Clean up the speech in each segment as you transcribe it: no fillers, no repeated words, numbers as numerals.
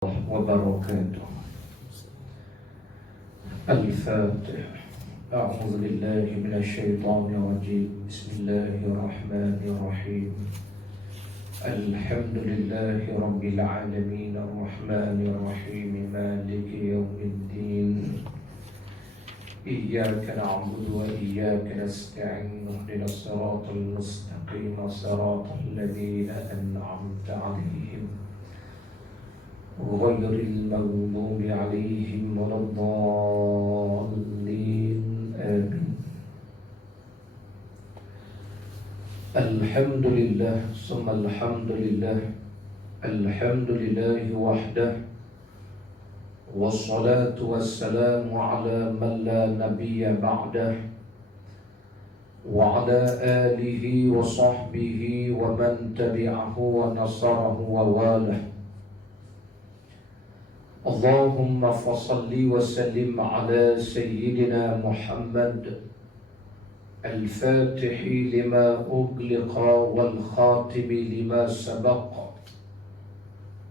وبركاته. الفاتح. أعوذ بالله من الشيطان الرجيم. بسم الله الرحمن الرحيم. الحمد لله رب العالمين الرحمن الرحيم مالك يوم الدين. إياك نعبد وإياك نستعين اهدنا الصراط المستقيم صراط الذين أنعمت عليهم غير المغضوب عليهم ولا الضالين آمين. الحمد لله ثم الحمد لله. الحمد لله وحده والصلاة والسلام على من لا نبي بعده وعلى آله وصحبه ومن تبعه ونصره وواله. اللهم فصل وسلم على سيدنا محمد الفاتح لما أغلق والخاتم لما سبق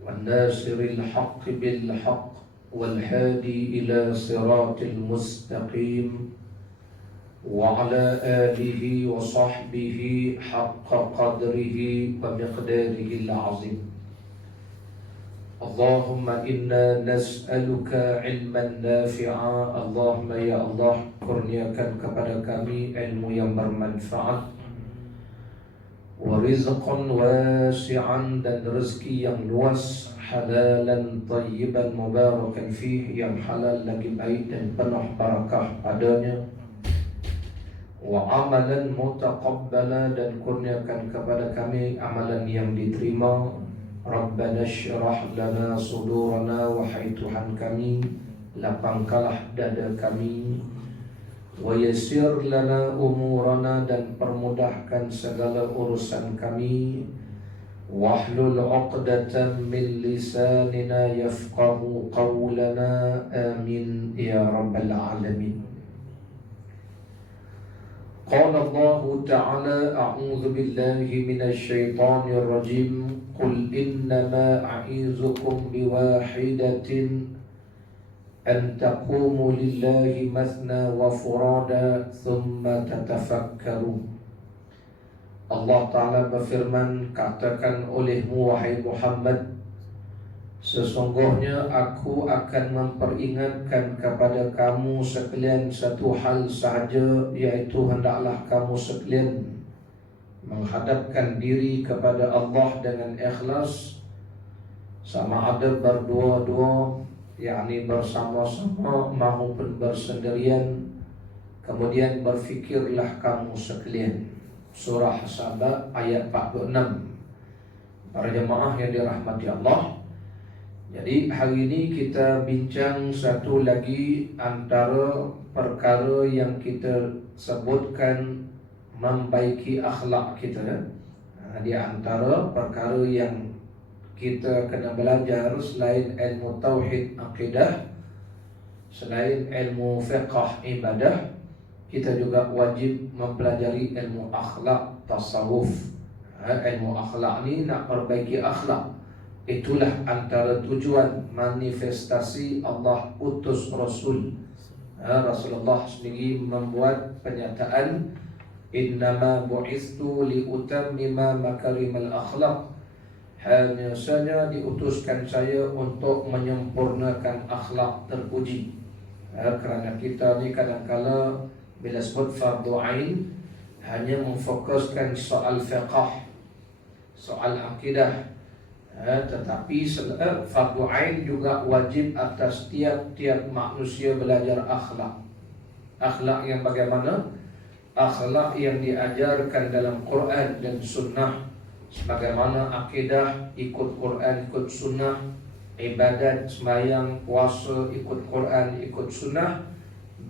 والناصر الحق بالحق والهادي إلى صراط المستقيم وعلى آله وصحبه حق قدره ومقداره العظيم. اللهم إنا نسألك علما نافعا. Allahumma ya Allah, kurniakan kepada kami ilmu yang bermanfaat, wa rizqan wasi'an, dan rezeki yang luas, halalan tayyiban mubarakan fih, yang halal lagi baik dan penuh barakah padanya, wa amalan mutaqabbala, dan kurniakan kepada kami amalan yang diterima. Rabbana syrah lana sudurana, wahai Tuhan kami, lapangkanlah dada kami, wa yassir lana umurana, dan permudahkan segala urusan kami, wahlul 'uqdatan min lisanina yafqahu qawlana, amin ya rabbal alamin. Qala Allah Ta'ala, a'udzu billahi minasy syaithanir rajim. Qul innama a'izukum biwahidatin an taqumu lillahi mathna wa furada thumma tatafakkaru. Allah Ta'ala berfirman, katakan olehmu wahai Muhammad, sesungguhnya aku akan memperingatkan kepada kamu sekalian satu hal sahaja, yaitu hendaklah kamu sekalian menghadapkan diri kepada Allah dengan ikhlas, sama ada berdua-dua, yakni bersama-sama maupun bersendirian. Kemudian berfikirlah kamu sekalian. Surah Saba ayat 46. Para jemaah yang dirahmati Allah, jadi hari ini kita bincang satu lagi antara perkara yang kita sebutkan membaiki akhlak kita. Di antara perkara yang kita kena belajar selain ilmu tauhid akidah, selain ilmu fiqh ibadah, kita juga wajib mempelajari ilmu akhlak tasawuf. Ilmu akhlak ni nak perbaiki akhlak. Itulah antara tujuan manifestasi Allah utus Rasul. Rasulullah sendiri membuat pernyataan, innama bu'istu liutammima makarimal akhlak. Hanya saja diutuskan saya untuk menyempurnakan akhlak terpuji. Kerana kita ni kadang-kala bila sebut fardu ain hanya memfokuskan soal fiqh, soal akidah, tetapi fardu ain juga wajib atas tiap-tiap manusia belajar akhlak. Akhlak yang bagaimana? Akhlak yang diajarkan dalam Quran dan Sunnah, sebagaimana akidah ikut Quran, ikut Sunnah, ibadat, sembahyang, puasa ikut Quran, ikut Sunnah.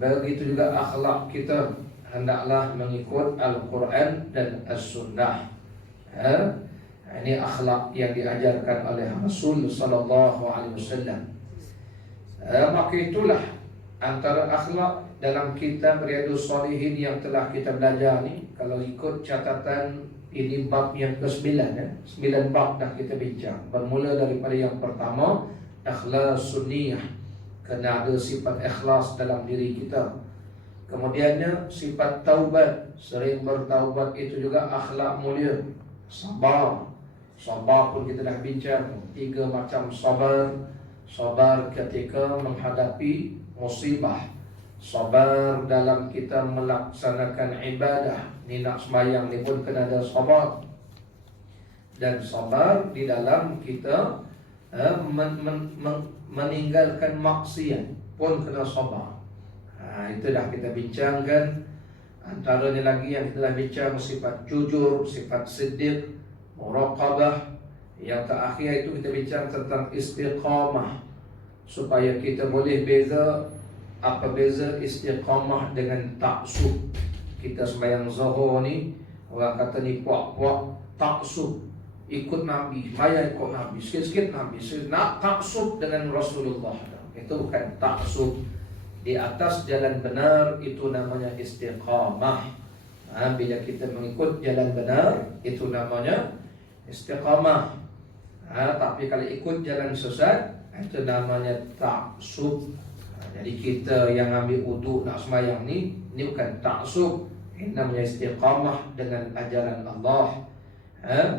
Begitu juga akhlak kita hendaklah mengikut Al-Quran dan As-Sunnah. Ini akhlak yang diajarkan oleh Rasul sallallahu alaihi wasallam. Maka itulah antara akhlak dalam kitab Riyadhus Shalihin yang telah kita belajar ni. Kalau ikut catatan Ini bab yang ke-9 ya. 9 bab dah kita bincang. Bermula daripada yang pertama, ikhlas sunniyah, kena ada sifat ikhlas dalam diri kita. Kemudiannya sifat taubat, sering bertaubat itu juga akhlak mulia. Sabar, sabar pun kita dah bincang, 3 macam sabar. Sabar ketika menghadapi musibah, sabar dalam kita melaksanakan ibadah. Ni nak sembahyang ni pun kena ada sabar. Dan sabar di dalam kita meninggalkan maksiat pun kena sabar. Itu dah kita bincangkan. Antaranya lagi yang kita dah bincang, sifat jujur, sifat siddiq, muraqabah. Yang terakhir itu kita bincang tentang istiqamah, supaya kita boleh beza apa beza istiqamah dengan taksub. Kita sembahyang zuhur ni, orang kata ni puak-puak taksub, ikut Nabi, sembahyang ikut Nabi, sikit-sikit Nabi, nak taksub dengan Rasulullah. Itu bukan taksub. Di atas jalan benar itu namanya istiqamah. Bila kita mengikut jalan benar itu namanya istiqamah. Tapi kalau ikut jalan sesat itu namanya taksub. Jadi kita yang ambil wudu nak sembahyang ni bukan taksub, ini namanya istiqamah dengan ajaran Allah.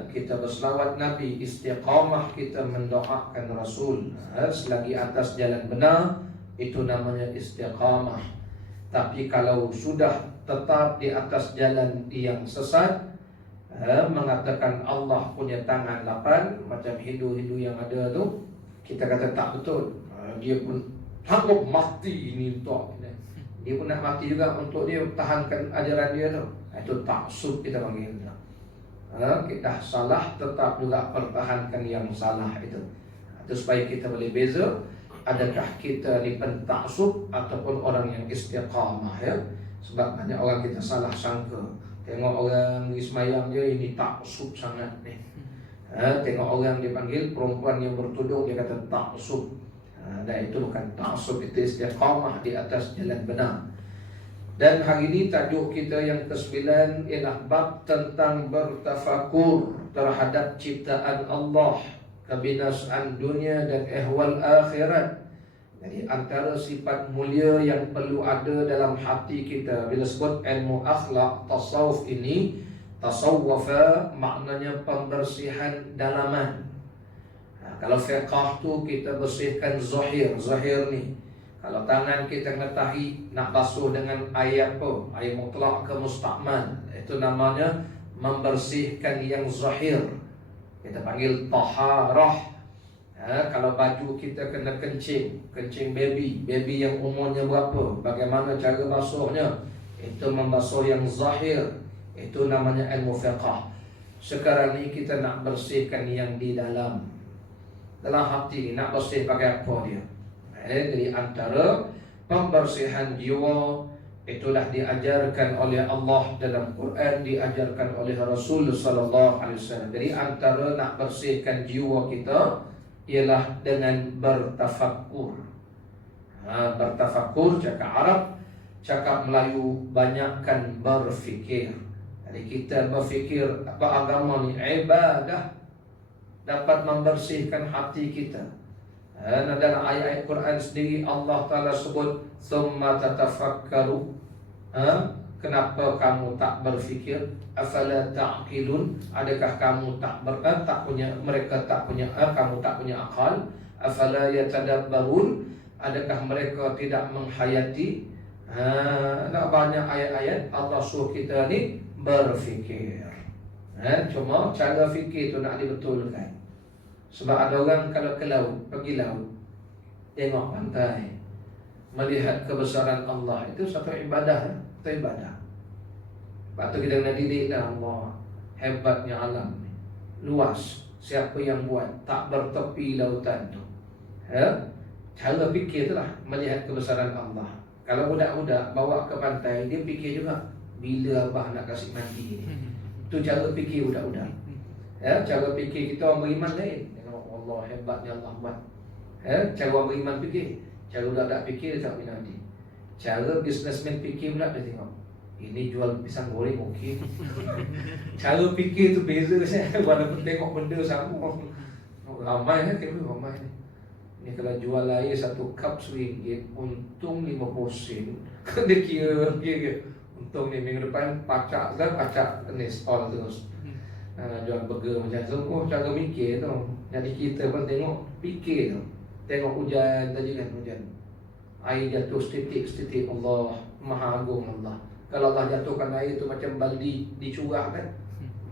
Kita berselawat Nabi, istiqamah kita mendoakan Rasul. Selagi atas jalan benar itu namanya istiqamah. Tapi kalau sudah tetap di atas jalan yang sesat, mengatakan Allah punya tangan 8, macam Hindu-Hindu yang ada tu, kita kata tak betul. Dia pun sanggup mati ini untuk dia pun nak mati juga untuk dia tahankan ajaran dia tu. Itu taksub kita panggil. Kita salah tetap juga pertahankan yang salah itu. Itu supaya kita boleh beza, adakah kita ni pentaksub ataupun orang yang istiqamah, ya. Sebab banyak orang kita salah sangka, tengok orang sembahyang dia ini taksub sangat ni. Tengok orang dipanggil perempuan yang bertudung, dia kata taksub. Dan itu bukan taksub, itu istiqamah di atas jalan benar. Dan hari ini tajuk kita yang ke-9 ialah bab tentang bertafakur terhadap ciptaan Allah, kebinasaan dunia dan ehwal akhirat. Jadi antara sifat mulia yang perlu ada dalam hati kita, bila sebut ilmu akhlak tasawuf ini, tasawwafa maknanya pembersihan dalaman. Kalau fiqah tu kita bersihkan zahir, zahir ni. Kalau tangan kita mengetahui nak basuh dengan air apa, air mutlak ke mustakmal, itu namanya membersihkan yang zahir. Kita panggil taharah. Kalau baju kita kena kencing baby yang umurnya berapa, bagaimana cara basuhnya, itu membasuh yang zahir. Itu namanya ilmu fiqah. Sekarang ni kita nak bersihkan yang di dalam hati ni, nak bersih pakai apa dia? Jadi antara pembersihan jiwa itulah diajarkan oleh Allah dalam Quran, diajarkan oleh Rasul sallallahu alaihi wasallam. Jadi antara nak bersihkan jiwa kita ialah dengan bertafakur. Bertafakur cakap Arab, cakap Melayu banyakkan berfikir. Jadi kita berfikir apa agama ni ibadah, dapat membersihkan hati kita. Dalam ayat-ayat Quran sendiri Allah Ta'ala sebut thumma tatafakkaru. Kenapa kamu tak berfikir? Afala ta'qilun. Adakah kamu mereka tak punya kamu tak punya akal? Afala yatadabbarun. Adakah mereka tidak menghayati? Banyak ayat-ayat Allah suruh kita ni berfikir. Cuma cara fikir tu nak dibetulkan. Sebab ada orang kalau ke laut, pergi laut, tengok pantai, melihat kebesaran Allah, itu satu ibadah. Itu ibadah. Lepas tu kita kena didik dah Allah, hebatnya alam ni, luas. Siapa yang buat, tak bertepi lautan tu. Cara fikir tu lah, melihat kebesaran Allah. Kalau budak-budak bawa ke pantai, dia fikir juga, bila abah nak kasih mandi ni. Itu cara fikir budak-budak. Cara fikir kita orang beriman lain. Allah hebatnya Allah buat. Cara orang beriman fikir, cara budak-budak fikir dia tak boleh nanti. Cara businessman fikir pula dia tengok, ini jual pisang goreng okey. Cara fikir tu beza saya. Walaupun tengok benda sama, ramai kan, ramai ni. Ini kalau jual air 1 cup RM1, untung 50 sen. Dia kira untung ni minggu depan pacak ni stall terus. Jual burger macam tu. Oh, cara mikir tu. Jadi kita pun tengok fikir tu. Tengok hujan tadi kan, hujan. Air jatuh setitik-setitik, Allah Maha Agung Allah. Kalau Allah jatuhkan air tu macam baldi dicurah kan,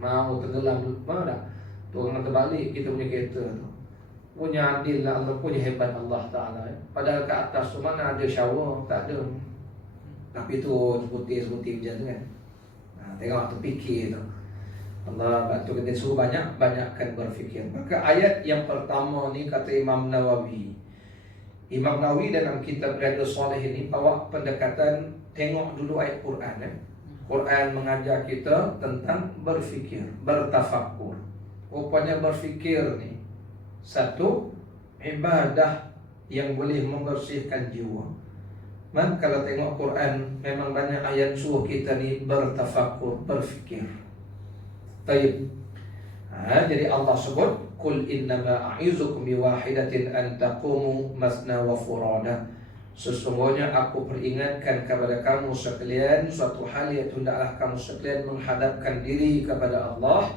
mau tenggelam mana dah. Turun terbalik kita punya kereta tu. Punya adil lah Allah, punya hebat Allah Ta'ala. Padahal ke atas tu mana ada shower, tak ada. Tapi tu seputih-seputih hujan tu kan. Tengok tu fikir tu. Allah bantu kita suruh banyakkan berfikir. Maka ayat yang pertama ni kata Imam Nawawi. Imam Nawawi dalam kitab Riyadhus Shalihin ini bawa pendekatan tengok dulu ayat Quran. Quran mengajar kita tentang berfikir, bertafakkur. Rupanya berfikir ni satu ibadah yang boleh membersihkan jiwa. Kalau tengok Quran memang banyak ayat suruh kita ni bertafakkur, berfikir. Taib. Jadi Allah sebut Qul innama a'izukum biwahidatin an taqumu masna wa furada. Sesungguhnya aku peringatkan kepada kamu sekalian suatu hal, iaitu hendaklah kamu sekalian menghadapkan diri kepada Allah,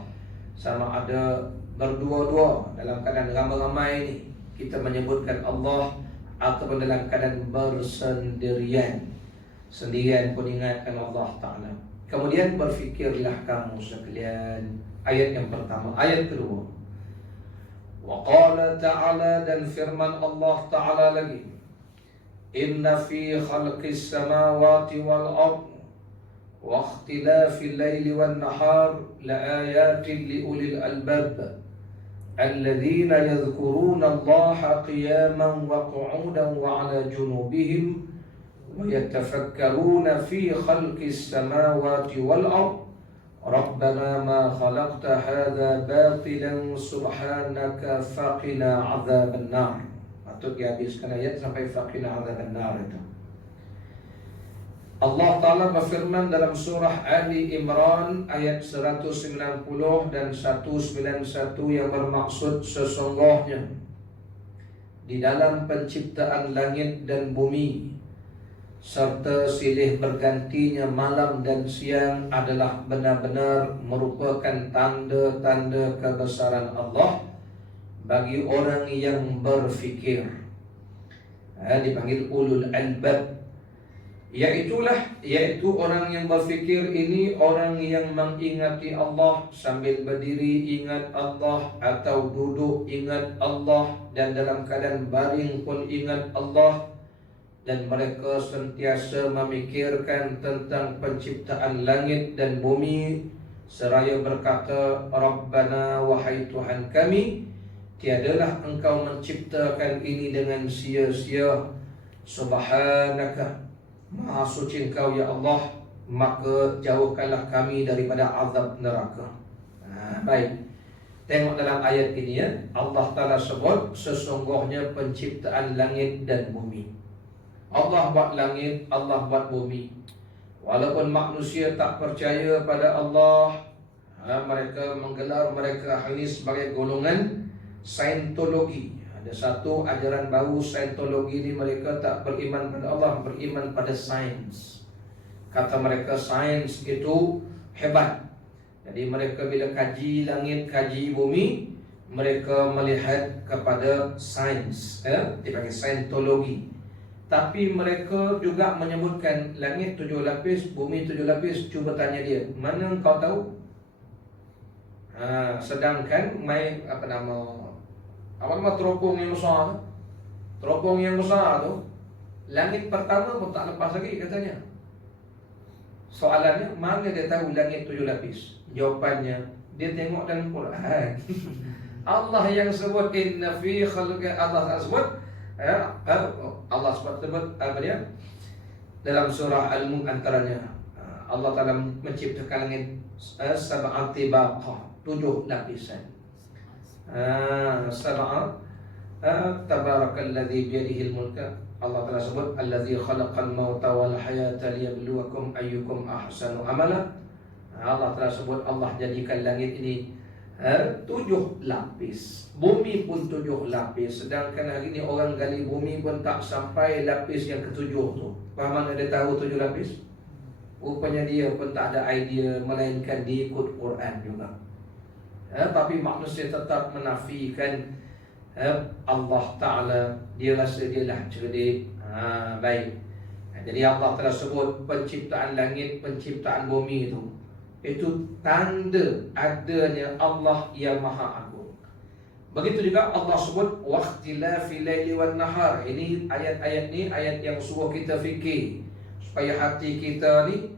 sama ada berdua-dua dalam keadaan ramai-ramai ni kita menyebutkan Allah, ataupun dalam keadaan bersendirian, sendirian pun ingatkan Allah Ta'ala. Kemudian berfikirlah kamu sekalian. Ayat yang pertama. Ayat kedua, wa qala ta'ala, dan firman Allah Ta'ala lagi, inna fi khalqis samawati wal ard wa ikhtilafil laili wan nahar la ayatin li ulil albab alladhina yadhkuruna Allaha qiyaman wa qu'udan wa ala junubihim wa yatafakkaruna fi khalqis samawati wal ard rabbana ma khalaqta hadha batilan subhanaka faqina adzaban nar. Atau dihabiskan ayat sampai faqina adzaban nar itu. Allah Ta'ala berfirman dalam surah Ali Imran ayat 190 dan 191 yang bermaksud sesungguhnya di dalam penciptaan langit dan bumi serta silih bergantinya malam dan siang adalah benar-benar merupakan tanda-tanda kebesaran Allah bagi orang yang berfikir. Dipanggil ulul albab. Yaitu orang yang berfikir ini orang yang mengingati Allah sambil berdiri ingat Allah, atau duduk ingat Allah, dan dalam keadaan baring pun ingat Allah. Dan mereka sentiasa memikirkan tentang penciptaan langit dan bumi seraya berkata, Rabbana, wahai Tuhan kami, tiadalah engkau menciptakan ini dengan sia-sia. Subhanaka, Maha suci engkau ya Allah, maka jauhkanlah kami daripada azab neraka. Baik, tengok dalam ayat ini ya, Allah Ta'ala sebut sesungguhnya penciptaan langit dan bumi. Allah buat langit, Allah buat bumi. Walaupun manusia tak percaya pada Allah, mereka menggelar mereka ini sebagai golongan Saintologi. Ada satu ajaran baru Saintologi ini, mereka tak beriman pada Allah, beriman pada sains. Kata mereka sains itu hebat. Jadi mereka bila kaji langit, kaji bumi, mereka melihat kepada sains, dipanggil Saintologi. Tapi mereka juga menyebutkan langit 7 lapis, bumi 7 lapis. Cuba tanya dia, mana kau tahu? Sedangkan teropong yang besar tu, teropong yang besar tu, langit pertama pun tak lepas lagi katanya. Soalannya, mana dia tahu langit 7 lapis? Jawapannya, dia tengok dalam Quran. Allah yang sebut inna fi khalqi, Allah sebut Allah sebut apa dia? Dalam surah Al-Mulk antaranya, Allah Ta'ala menciptakan langit sab'at tibaqah, 7 lapisan. Tabarakalladzi biyadihil mulka. Allah Ta'ala sebut alladzi khalaqal mauta wal hayata liyabluwakum ayyukum ahsanu amala. Allah Ta'ala sebut Allah jadikan langit ini 7 lapis. Bumi pun 7 lapis. Sedangkan hari ni orang gali bumi pun tak sampai lapis yang ke-7 tu. Faham mana dia tahu 7 lapis? Rupanya dia pun tak ada idea, melainkan dia ikut Quran juga. Tapi manusia tetap menafikan Allah Ta'ala. Dia rasa dia lah cerdik. Baik. Jadi Allah telah sebut penciptaan langit, penciptaan bumi itu tanda adanya Allah yang Maha Agung. Begitu juga Allah sebut waqtilafil laili wan nahar. Ini ayat-ayat ni ayat yang suruh kita fikir supaya hati kita ni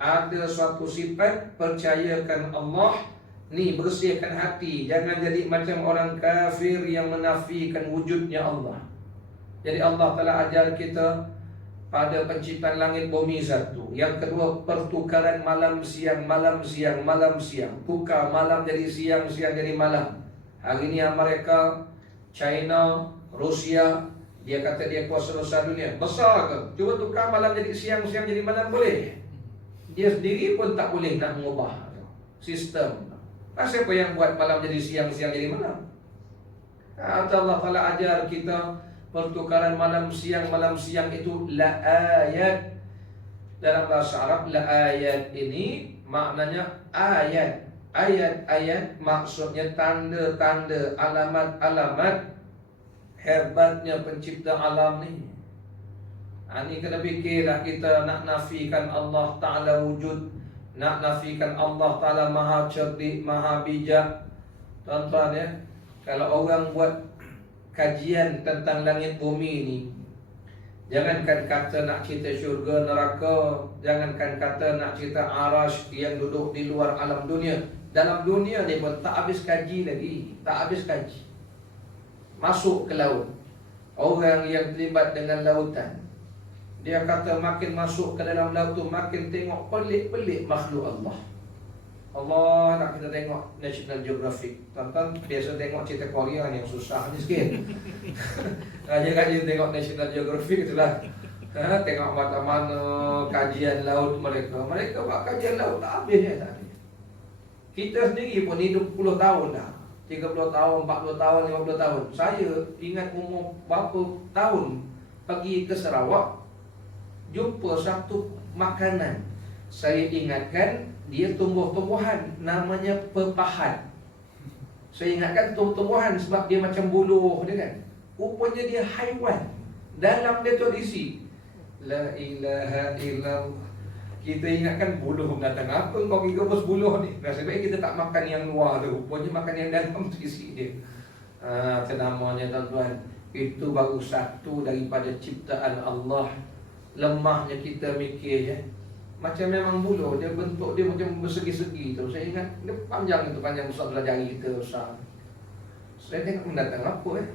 ada suatu sifat percayakan Allah ni, bersihkan hati. Jangan jadi macam orang kafir yang menafikan wujudnya Allah. Jadi Allah telah ajar kita pada penciptaan langit bumi satu. Yang kedua, pertukaran malam siang, malam siang, malam siang. Tukar malam jadi siang, siang jadi malam. Hari ini Amerika, China, Rusia, dia kata dia kuasa besar dunia. Besar ke? Cuba tukar malam jadi siang, siang jadi malam, boleh? Dia sendiri pun tak boleh nak mengubah sistem. Siapa yang buat malam jadi siang, siang jadi malam? Allah Ta'ala ajar kita pertukaran malam siang itu la ayat. Dalam bahasa Arab, la ayat ini maknanya ayat. Ayat-ayat maksudnya tanda-tanda, alamat-alamat hebatnya pencipta alam ni. Ini kena fikirlah kita nak nafikan Allah Ta'ala wujud, nak nafikan Allah Ta'ala maha cerdik, maha bijak. Tuan-tuan ya, kalau orang buat kajian tentang langit bumi ni, jangankan kata nak cerita syurga neraka, jangankan kata nak cerita arash yang duduk di luar alam dunia. Dalam dunia ni pun tak habis kaji lagi, tak habis kaji. Masuk ke laut, orang yang terlibat dengan lautan, dia kata makin masuk ke dalam laut tu makin tengok pelik-pelik makhluk Allah. Allah nak kita tengok National Geographic. Tonton biasa tengok cerita Korea yang susah ni sikit. Raja-raja tengok National Geographic itulah. Tengok macam mana kajian laut mereka. Mereka buat kajian laut tak habis ya tak. Kita sendiri pun hidup 10 tahun dah. 30 tahun, 40 tahun, 50 tahun. Saya ingat umur berapa tahun pergi ke Sarawak, jumpa satu makanan. Saya ingatkan dia tumbuh-tumbuhan, namanya pepahat. Saya ingatkan tumbuh-tumbuhan sebab dia macam buluh dia kan. Rupanya dia haiwan. Dalam dia tradisi la ilaha illallah. Kita ingatkan buluh datang apa kau pergi kebus buluh ni. Nasib baik kita tak makan yang luar tu. Rupanya makan yang dalam tu isi dia. Namanya tuan-tuan, itu baru satu daripada ciptaan Allah. Lemahnya kita mikir ya. Macam memang buluh, dia bentuk dia macam bersegi-segi tu. Saya ingat dia panjang itu, panjang besar belah jari kita besar. Saya tengok mendatang apa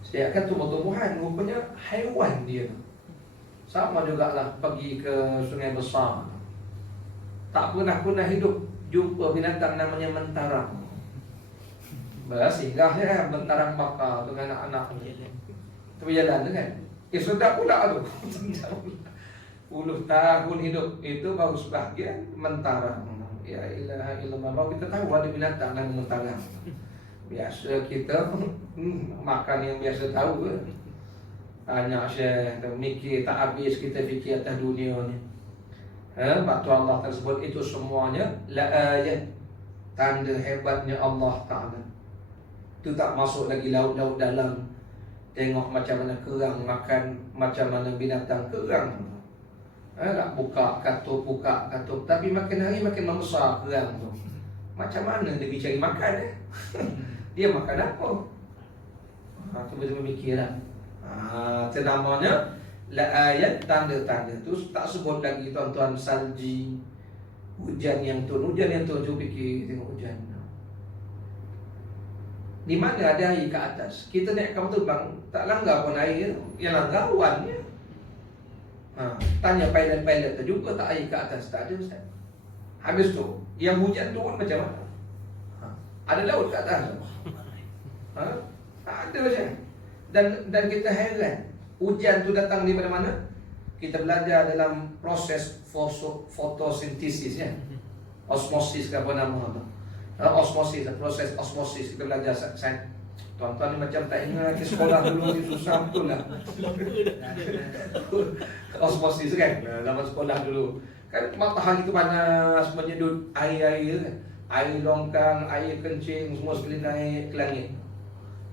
saya akan tumbuh-tumbuhan, rupanya haiwan dia tu. Sama jugalah pergi ke sungai besar, tak pernah hidup jumpa binatang namanya mentarang. Singgah ya, mentarang bakar dengan anak-anaknya. Tapi jalan tu kan, sedap pula tu. 10 tahun hidup itu baru sebahagian mentarang. Ya ilaha illallah. Baru kita tahu ada binatang yang mentarang. Biasa kita makan yang biasa tahu ke. Banyak saya mikir tak habis kita fikir atas dunia ni. Waktu Allah tersebut itu semuanya la ayat, tanda hebatnya Allah Ta'ala. Itu tak masuk lagi laut-laut dalam. Tengok macam mana kerang makan, macam mana binatang kerang. Nak buka katup, tapi makin hari makin membesar kerang tu. Macam mana dia pergi cari makan Dia makan apa? Tu betul mikirlah. Itu namanya la ayat, tanda-tanda tu. Tak sebut lagi tuan-tuan salji, hujan yang turun. Hujan yang turun, cuba fikir tengok hujan. Di mana ada air ke atas? Kita naik kapal terbang, tak langgar pun air. Yang langgar awannya. Tanya pilot-pilot tu, jumpa tak air ke atas? Tak ada Ustaz. Habis tu, yang hujan turun macam mana? Ada laut ke atas? Tak ada Ustaz. Dan kita heran, hujan tu datang daripada mana? Kita belajar dalam proses fotosintesis ya. Osmosis ke apa nama tu. Osmosis, proses osmosis kita belajar sains. Tuan-tuan ni macam tak ingat ke sekolah dulu ni susah betul lah. Osmosis kan, zaman sekolah dulu. Kan matahari itu panas, menyedut air-air kan. Air longkang, air kencing, semua sekali naik ke langit.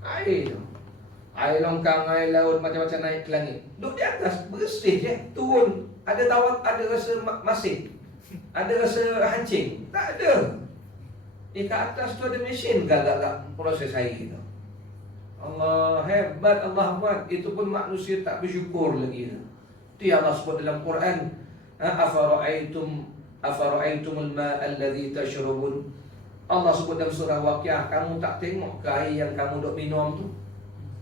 Air tu. Air longkang, air laut, macam-macam naik ke langit. Duduk di atas, bersih je, turun. Ada tawak, ada rasa masin. Ada rasa hancing. Tak ada. Ke atas tu ada mesin gagak-gagak proses air tu. Allah hebat, Allah buat. Itu pun manusia tak bersyukur lagi. Itu yang Allah sebut dalam Quran. Afara'aitumul ma'a alladhi tashrabun. Allah sebut dalam surah Waqiah, kamu tak tengok ke air yang kamu duk minum tu?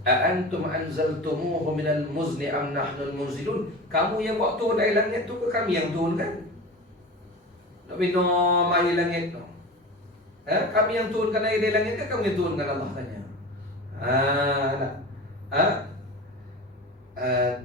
A'antum anzaltumuhu minal muzni am nahnul munzilun. Kamu yang buat turun dari langit tu ke kami yang turunkan? Duk minum air langit tu. Kami yang turunkan air dari langit ke kamu yang turunkan? Allah tanya.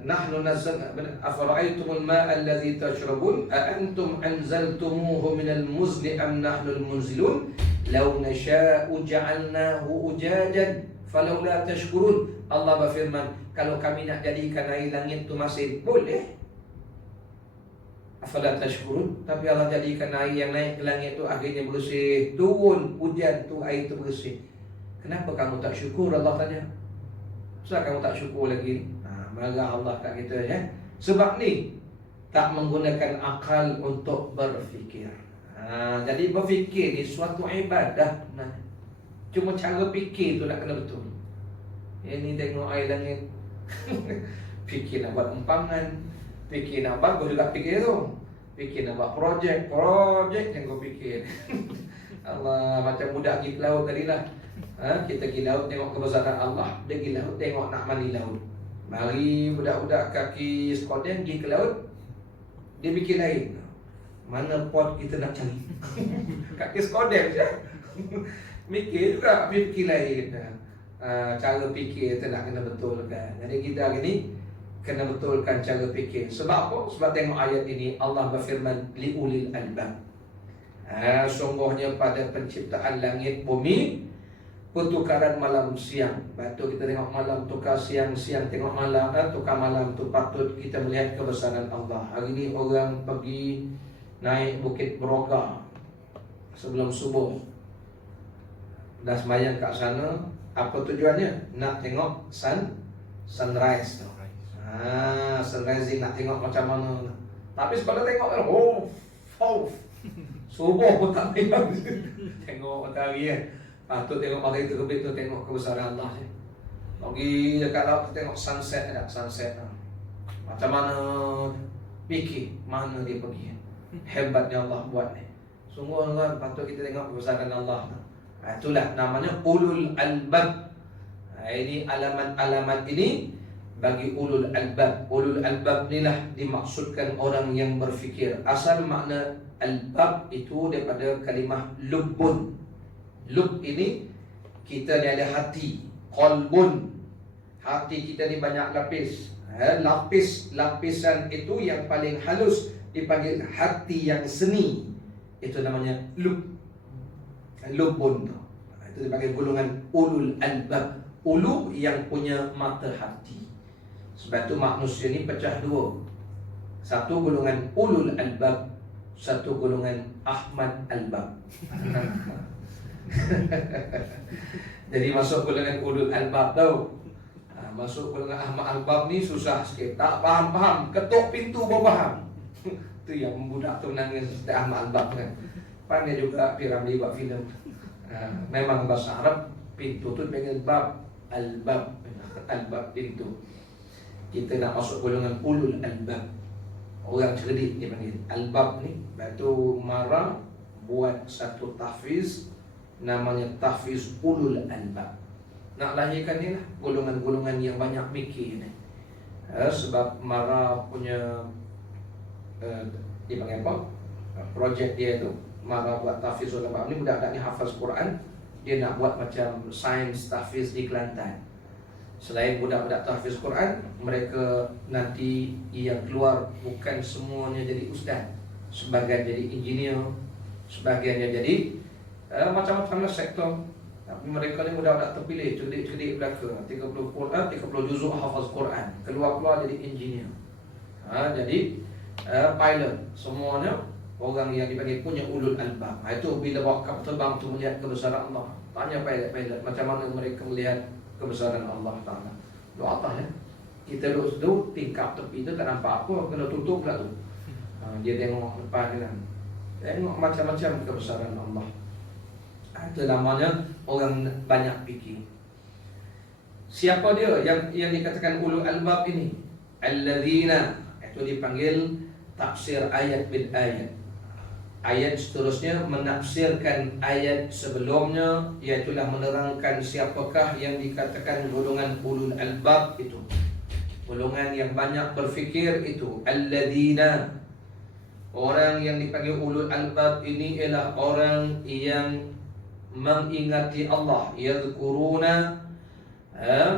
Nahnu nazzalna afara'aytumul ma'a alladhi tashrabun a antum anzaltumuhu minal muzni am nahnul munzilun law nasha'u ja'alnahu ujajan falawla tashkurun. Allah berfirman, kalau kami nak jadikan air langit tu masin, boleh. Afala tashkurun. Tapi Allah jadikan air yang naik ke langit tu akhirnya bersih, turun hujan tu, air tu bersih. Kenapa kamu tak syukur? Allah tanya. Kenapa kamu tak syukur lagi? Marah Allah kat kita ya. Sebab ni tak menggunakan akal untuk berfikir. Jadi berfikir ni suatu ibadah. Cuma cara fikir tu nak kena betul. Ini tengok air langit. Fikir nak buat empangan, fikir nak bagus juga fikir tu. Fikir nak buat projek tengok fikir. Allah, macam budak pergi ke laut tadi lah. Kita pergi laut tengok kebesaran Allah. Dia pergi laut tengok nak mandi laut. Mari budak-budak kaki sekoden pergi ke laut. Dia fikir lain. Mana pot kita nak cari? Kaki sekoden je. Mikir juga, tapi fikir lain. Cara fikir kita nak kena betulkan. Jadi kita hari ni kena betulkan cara fikir. Sebab apa? Sebab tengok ayat ini Allah berfirman liulil albab. Sungguhnya pada penciptaan langit bumi, pertukaran malam siang. Batu kita tengok malam tukar siang, siang tengok malam, tukar malam tu patut kita melihat kebesaran Allah. Hari ni orang pergi naik Bukit Beroga sebelum subuh. Dah sembahyang kat sana. Apa tujuannya? Nak tengok sunrise tu. Sunrise nak tengok macam mana. Tapi sekolah tengok kan, subuh pun tak tengok. Tengok matahari kan. Patut tengok matahari terbit tu, tengok kebesaran Allah. Pergi dekat laut tengok sunset ada, sunset. Macam mana fikir mana dia pergi. Hebatnya Allah buat ni. Sungguh Allah, patut kita tengok kebesaran Allah. Itulah namanya ulul albab. Ini alamat-alamat ini bagi ulul albab. Ulul albab inilah dimaksudkan orang yang berfikir. Asal makna albab itu daripada kalimah lubbun. Lub ini kita ni ada hati, qalbun. Hati kita ni banyak lapis. Lapisan itu yang paling halus dipanggil hati yang seni. Itu namanya lub. Lubun tu. Itu dipanggil golongan ulul albab. Ulu yang punya mata hati. Sebab itu manusia ni pecah dua. Satu golongan ulul albab, satu golongan Ahmad albab. Jadi masuk golongan ulul albab tau. Masuk golongan Ahmad albab ni susah sikit. Tak faham-faham, ketuk pintu baru faham. Itu yang budak tu menangis Ahmad albab kan. Pandai juga Piramli buat filem. Memang bahasa Arab pintu tu panggil bab, albab, albab pintu. Kita nak masuk golongan ulul albab. Orang cerdik dia panggil albab ni. Batu marah buat satu tahfiz namanya tahfiz ulul albab. Nak lahirkan ni lah golongan-golongan yang banyak mikir ni. Sebab marah punya dia panggil apa? Projek dia tu. Marah buat tahfiz ulul albab ni, budak-budak ni hafaz Quran. Dia nak buat macam sains tahfiz di Kelantan. Selain budak-budak tahfiz Quran, mereka nanti yang keluar bukan semuanya jadi ustaz. Sebagian jadi engineer, sebagiannya jadi Macam-macam lah sektor. Tapi mereka ni budak-budak terpilih, cerdik-cerdik belaka, 30 Quran, 30 juzuk hafaz Quran, keluar-keluar jadi engineer, jadi pilot. Semuanya orang yang dipanggil punya ulul albab. Itu bila bawa kapal terbang tu melihat kebesaran Allah. Tanya pilot-pilot macam mana mereka melihat kebesaran Allah Ta'ala. Doa atas ya. Kita duduk tingkap tepi tu tak nampak apa, kena tutup pula tu. Dia tengok depan kan, tengok macam-macam kebesaran Allah. Itu namanya orang banyak fikir. Siapa dia yang dikatakan ulul albab ini? Alladzina, itu dipanggil tafsir ayat bil ayat. Ayat seterusnya menafsirkan ayat sebelumnya, iaitulah menerangkan siapakah yang dikatakan golongan ulul albab itu. Golongan yang banyak berfikir itu. Alladzina, orang yang dipanggil ulul albab ini ialah orang yang mengingati Allah. Yadhkuruna,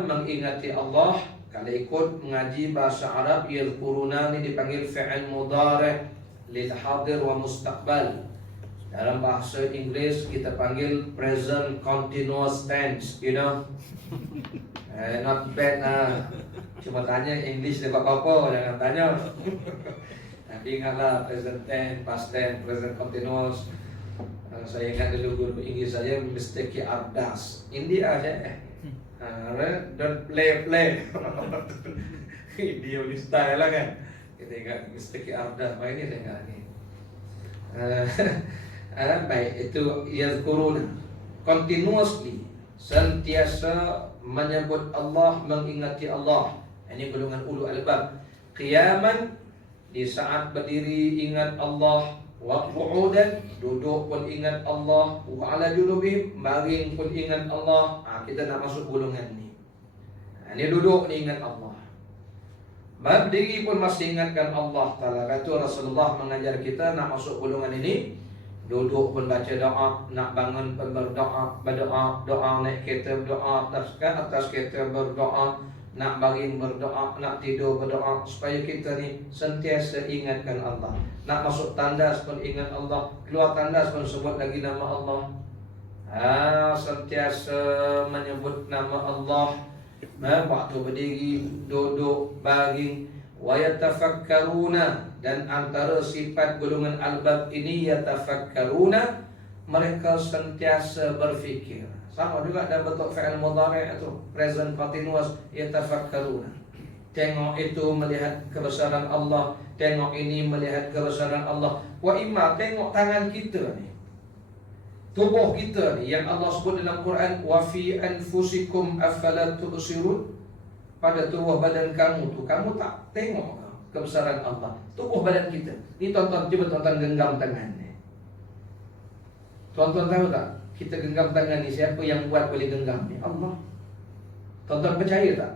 mengingati Allah. Kalau ikut mengaji bahasa Arab, yadhkuruna ini dipanggil fi'il mudhari' lil hadir wa mustaqbal. Dalam bahasa Inggeris kita panggil present continuous tense, you know. Not bad cuma tanya English dapat apa, jangan tanya. Tapi ingatlah present tense, past tense, present continuous. Saya ingat dulu guru Inggris saya mistake ardas. India aja don't play. Dia punya style lah kan. Kita ingat mistake ardas. Apa ini saya ingat ni. Baik, itu yazkuruna, continuously, sentiasa menyebut Allah, mengingati Allah. Ini golongan ulul albab. Qiyaman, di saat berdiri ingat Allah. Wa qu'udan, duduk pun ingat Allah. Wa ala junubihim, baring pun ingat Allah. Kita nak masuk golongan ni. Ini duduk ni ingat Allah, berdiri pun masih ingatkan Allah Ta'ala. Kata Rasulullah mengajar kita nak masuk golongan ini. Duduk pun baca doa, nak bangun pun berdoa, doa naik kereta berdoa, atas kereta berdoa, nak baring berdoa, nak tidur berdoa, supaya kita ni sentiasa ingatkan Allah. Nak masuk tandas pun ingat Allah, keluar tandas pun sebut lagi nama Allah. Sentiasa menyebut nama Allah. Waktu berdiri, duduk, baring. Wa yatafakkaruna, dan antara sifat golongan albab ini yatafakkaruna, mereka sentiasa berfikir. Sama juga dalam bentuk fi'il mudhari' itu present continuous, yatafakkaruna. Tengok itu melihat kebesaran Allah, tengok ini melihat kebesaran Allah. Wa imma, tengok tangan kita ni, tubuh kita ni yang Allah sebut dalam Quran, wa fi anfusikum afala tubsirun. Pada tubuh badan kamu tu, kamu tak tengok kebesaran Allah. Tubuh badan kita ni, tonton, cuba tonton genggam tangan ni. Tonton tahu tak, kita genggam tangan ni, siapa yang buat boleh genggam ni? Allah. Tonton percaya tak?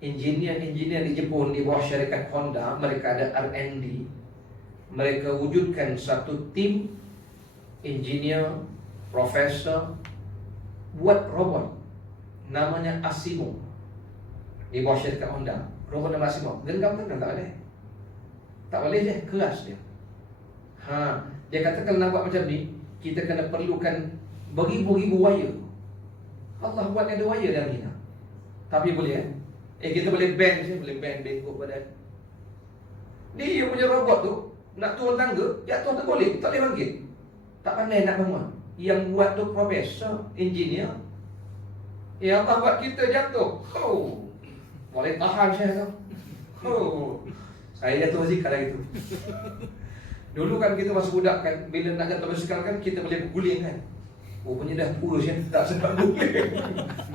Engineer di Jepun, di bawah syarikat Honda, mereka ada R&D. Mereka wujudkan satu tim engineer, profesor, buat robot namanya Asimo. Di bawah syarikat Honda, robot nama Asimo. Genggam tangan tak boleh. Tak boleh je, keras dia. Dia kata kalau nak buat macam ni, kita kena perlukan beribu-ribu wire. Allah buat ada wire dalam ni. Tapi boleh kita boleh bend je, boleh bengkok badan. Dia punya robot tu nak turun tangga, jatuh terguling, tak boleh bangkit. Tak pandai nak bangun. Yang buat tu profesor, engineer. Allah buat kita jatuh. Boleh tahan saya tu. Saya jatuh basikal lagi tu. Dulu kan kita masih budak kan, bila nak jatuh basikal kan kita boleh berguling kan. Rupanya dah tua saya tak sempat guling.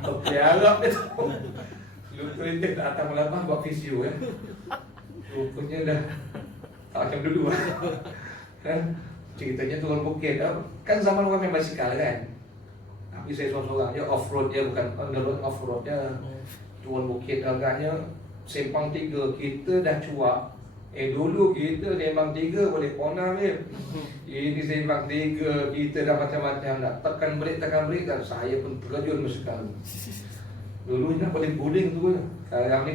Okey, harap dia tahu. Lupa dia tak datang melapah buat fisio kan. Rupanya dah tak macam dulu ceritanya turun bukit kan, zaman orang main basikal kan. Tapi saya seorang-seorang je, off-road dia, bukan on the road, off-road dia. Turun bukit agaknya Sempang 3 kita dah cuak. Dulu kita Sempang 3 boleh ponam je. Ini Sempang 3 kita dah macam-macam dah. Tekan break dah. Saya pun terjun basikal. Dulu nak boleh guling tu je. Sekarang ni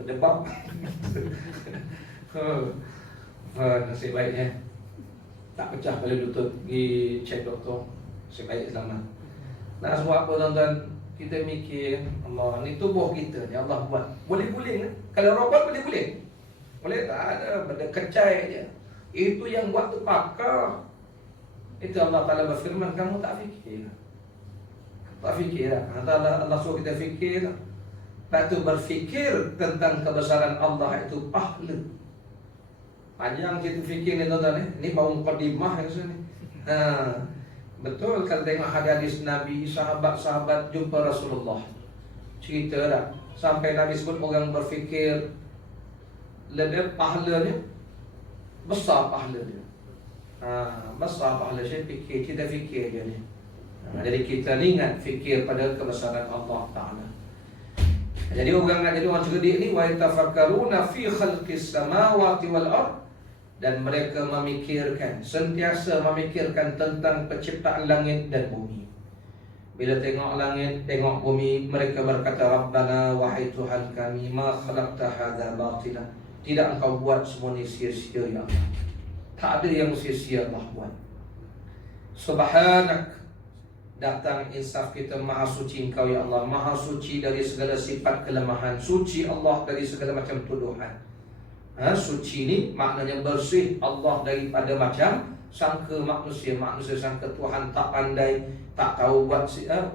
berdebak. Nasib baiknya tak pecah kali lutut, pergi cek doktor. nasib baik selamat. Nah sebab apa tuan-tuan, kita mikir Allah ni tubuh kita ni Allah buat. Boleh guling kan? Kalau robot boleh guling? Boleh tak? Ada benda kecai je. Itu yang buat tu pakar. Itu Allah Ta'ala berfirman, kamu tak fikir. Tak fikir lah. Allah suruh kita fikir. Lepas tu berfikir tentang kebesaran Allah itu pahala. Panjang kita fikir ni tuan-tuan. Ni baru mukadimah yang sini. Betul kalau tengok hadis Nabi, sahabat-sahabat jumpa Rasulullah. Cerita dah. Sampai Nabi sebut orang berfikir lebih pahalanya besar pahalanya. Besar pahala saya fikir, kita fikir je ni. Jadi kita ni ingat fikir pada kebesaran Allah Ta'ala. Jadi orang nak jadi orang cerdik ni, wa yatafakkaruna fi khalqis samawati wal ard, dan mereka memikirkan, sentiasa memikirkan tentang penciptaan langit dan bumi. Bila tengok langit, tengok bumi, mereka berkata, Rabbana, wahai Tuhan kami, ma khalaqta hadza batila. Tidak engkau buat semua ni sia-sia ya Allah. Tak ada yang sia-sia Allah buat. Subhanak, datang insaf kita, maha suci engkau ya Allah, maha suci dari segala sifat kelemahan, suci Allah dari segala macam tuduhan. Suci ni maknanya bersih Allah daripada macam sangka manusia. Manusia sangka Tuhan tak pandai, tak tahu buat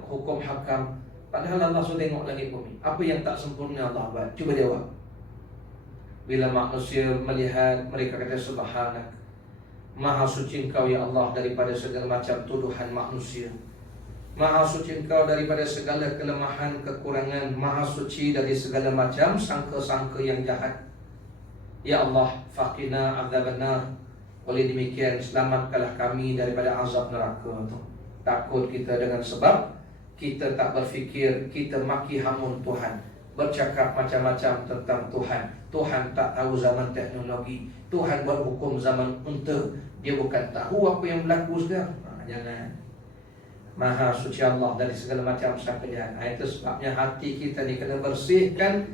hukum hakam. Padahal Allah sudah tengok langit bumi. Apa yang tak sempurna Allah buat? Cuba jawab. Bila manusia melihat, mereka kata subhanak, maha suci engkau ya Allah daripada segala macam tuduhan manusia. Maha suci engkau daripada segala kelemahan, kekurangan. Maha suci dari segala macam sangka-sangka yang jahat. Ya Allah, faqina adzabannar. Oleh demikian, selamatkanlah kami daripada azab neraka. Takut kita dengan sebab kita tak berfikir, kita maki hamun Tuhan, bercakap macam-macam tentang Tuhan. Tuhan tak tahu zaman teknologi. Tuhan buat hukum zaman unta. Dia bukan tahu apa yang berlaku sekarang. Jangan. Maha suci Allah dari segala macam sangka jahat. Itu sebabnya hati kita ni kena bersihkan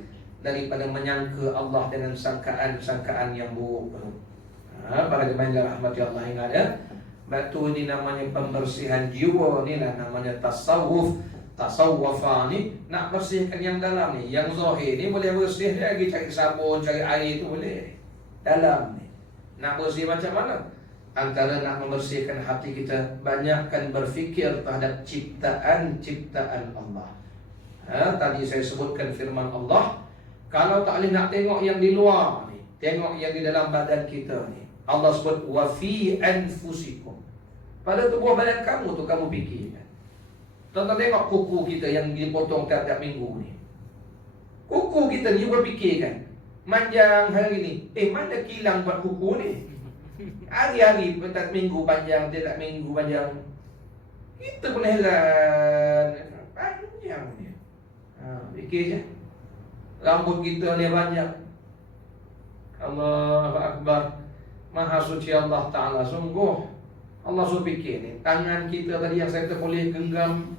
daripada menyangka Allah dengan sangkaan-sangkaan yang buruk. Para jemaah yang rahmati Allah yang ada, batu ni namanya pembersihan jiwa, ni lah namanya tasawuf. Tasawwafa ni nak bersihkan yang dalam ni. Yang zahir ni boleh bersih lagi, cari sabun, cari air tu boleh. Dalam ni nak bersih macam mana? Antara nak membersihkan hati kita, banyakkan berfikir terhadap ciptaan-ciptaan Allah. Tadi saya sebutkan firman Allah, kalau tak boleh nak tengok yang di luar ni, tengok yang di dalam badan kita ni. Allah sebut wa fi anfusikum. Pada tubuh badan kamu tu kamu fikirkan. Tonton tengok kuku kita yang dipotong tiap-tiap minggu ni. Kuku kita ni berfikirkan, manjang hari ni, mana kilang buat kuku ni? Hari-hari tiap minggu panjang, tiap minggu panjang. Kita pun heran, panjang ni. Fikir je. Rambut kita ni banyak. Allahu Akbar. Maha suci Allah Ta'ala. Sungguh Allah suruh fikir ni. Tangan kita tadi yang saya kata boleh genggam,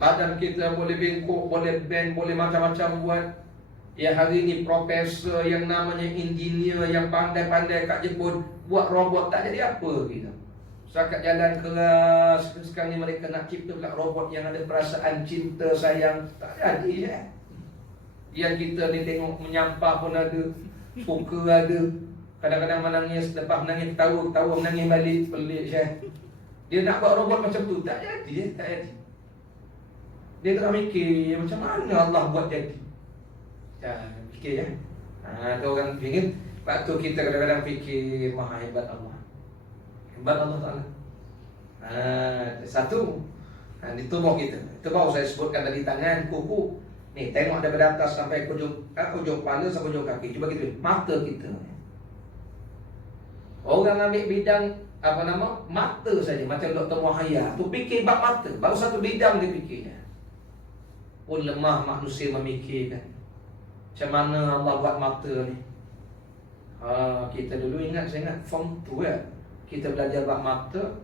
badan kita boleh bengkok, boleh bend, boleh macam-macam buat. Ya hari ni profesor yang namanya engineer yang pandai-pandai kat Jepun buat robot tak jadi apa gitu. Setakat jalan keras. Sekarang ni mereka nak cipta pula robot yang ada perasaan cinta sayang. Tak jadi je. Yang kita ni tengok menyampah pun ada, suka ada. Kadang-kadang menangis, lepas menangis ketawa menangis balik. Pelik Syekh. Dia nak buat robot macam tu, tak jadi, tak jadi. Dia tengah mikir macam mana Allah buat jadi. Fikir ya. Ada orang fikir. Sebab tu kita kadang-kadang fikir maha hebat Allah. Hebat Allah Ta'ala. Satu, di tubuh kita. Itu baru saya sebutkan tadi, tangan, kuku. Ni tengok daripada atas sampai ujung kepala sampai ujung kaki. Cuba kita, mata kita. Orang ambil bidang mata saja, macam Dr. Muhayya tu fikir bab mata, baru satu bidang dia fikirnya. Pun lemah manusia memikirkan macam mana Allah buat mata ni. Kita dulu saya ingat form 2 kita belajar bab mata,